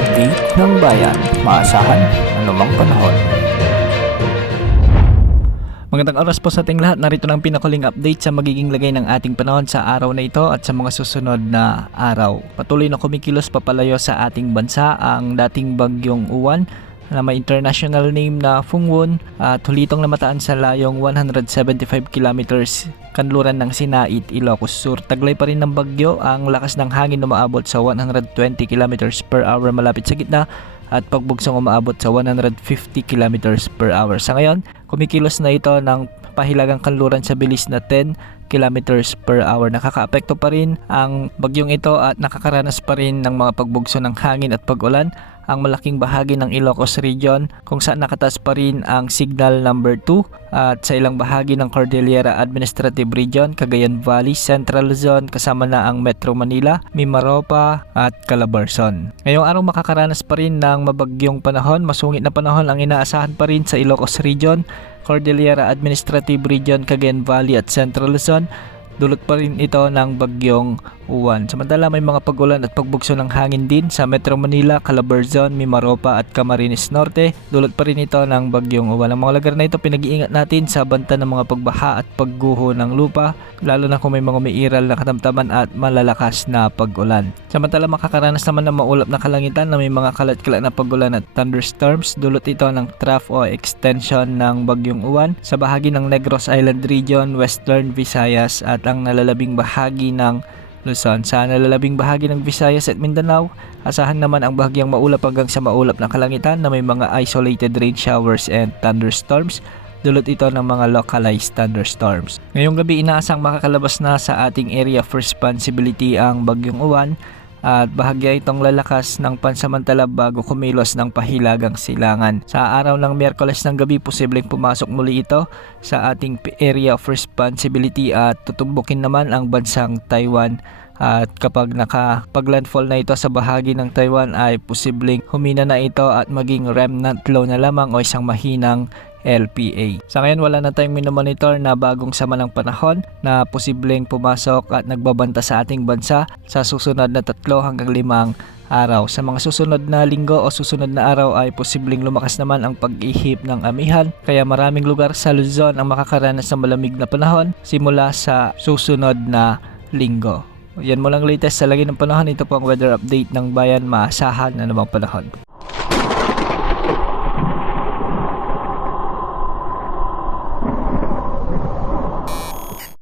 update ng bayan. Maasahan anumang panahon. Magandang oras po sa ating lahat. Narito ng pinakuling update sa magiging lagay ng ating panahon sa araw na ito at sa mga susunod na araw. Patuloy na kumikilos papalayo sa ating bansa ang dating bagyong Uwan na may international name na Fungwon at hulitong namataan sa layong 175 kilometers kanluran ng Sinait, Ilocos Sur. Taglay pa rin ng bagyo ang lakas ng hangin na umaabot sa 120 kilometers per hour malapit sa gitna at pagbugsong umaabot sa 150 kilometers per hour. Sa ngayon, kumikilos na ito ng pahilagang kanluran sa bilis na 10 kilometers per hour. Nakakaapekto pa rin ang bagyong ito at nakakaranas pa rin ng mga pagbugso ng hangin at pag-ulan ang malaking bahagi ng Ilocos Region kung saan nakataas pa rin ang signal number 2 at sa ilang bahagi ng Cordillera Administrative Region, Cagayan Valley, Central Luzon kasama na ang Metro Manila, Mimaropa at Calabarzon. Ngayong araw makakaranas pa rin ng mabagyong panahon, masungit na panahon ang inaasahan pa rin sa Ilocos Region, Cordillera Administrative Region, Cagayan Valley at Central Luzon. Dulot pa rin ito ng bagyong Uwan. Samantala may mga pag-ulan at pagbugso ng hangin din sa Metro Manila, Calabarzon, Mimaropa at Camarines Norte. Dulot pa rin ito ng bagyong Uwan. Ang mga lugar na ito pinag-iingat natin sa banta ng mga pagbaha at pagguho ng lupa, lalo na kung may mga umiiral na katamtaman at malalakas na pag-ulan. Samantala makakaranas naman ng maulap na kalangitan na may mga kalat-kalat na pag-ulan at thunderstorms. Dulot ito ng trough o extension ng bagyong Uwan sa bahagi ng Negros Island Region, Western Visayas at ang nalalabing bahagi ng Luzon. Sa nalalabing bahagi ng Visayas at Mindanao, asahan naman ang bahagyang maulap hanggang sa maulap na kalangitan na may mga isolated rain showers and thunderstorms. Dulot ito ng mga localized thunderstorms. Ngayong gabi inaasang makakalabas na sa ating area of responsibility ang bagyong Uwan at bahagya itong lalakas ng pansamantala bago kumilos ng pahilagang silangan. Sa araw ng Miyerkules ng gabi, posibleng pumasok muli ito sa ating area of responsibility at tutumbukin naman ang bansang Taiwan. At kapag nakapag-landfall na ito sa bahagi ng Taiwan ay posibleng humina na ito at maging remnant low na lamang o isang mahinang LPA. Sa ngayon wala na tayong minomonitor na bagong sama ng panahon na posibleng pumasok at nagbabanta sa ating bansa sa susunod na 3 hanggang 5 araw. Sa mga susunod na linggo o susunod na araw ay posibleng lumakas naman ang pag-ihip ng amihan, kaya maraming lugar sa Luzon ang makakaranas ng malamig na panahon simula sa susunod na linggo. Yan mo lang latest sa lagi ng panahon. Ito po ang weather update ng bayan. Maasahan na namang panahon.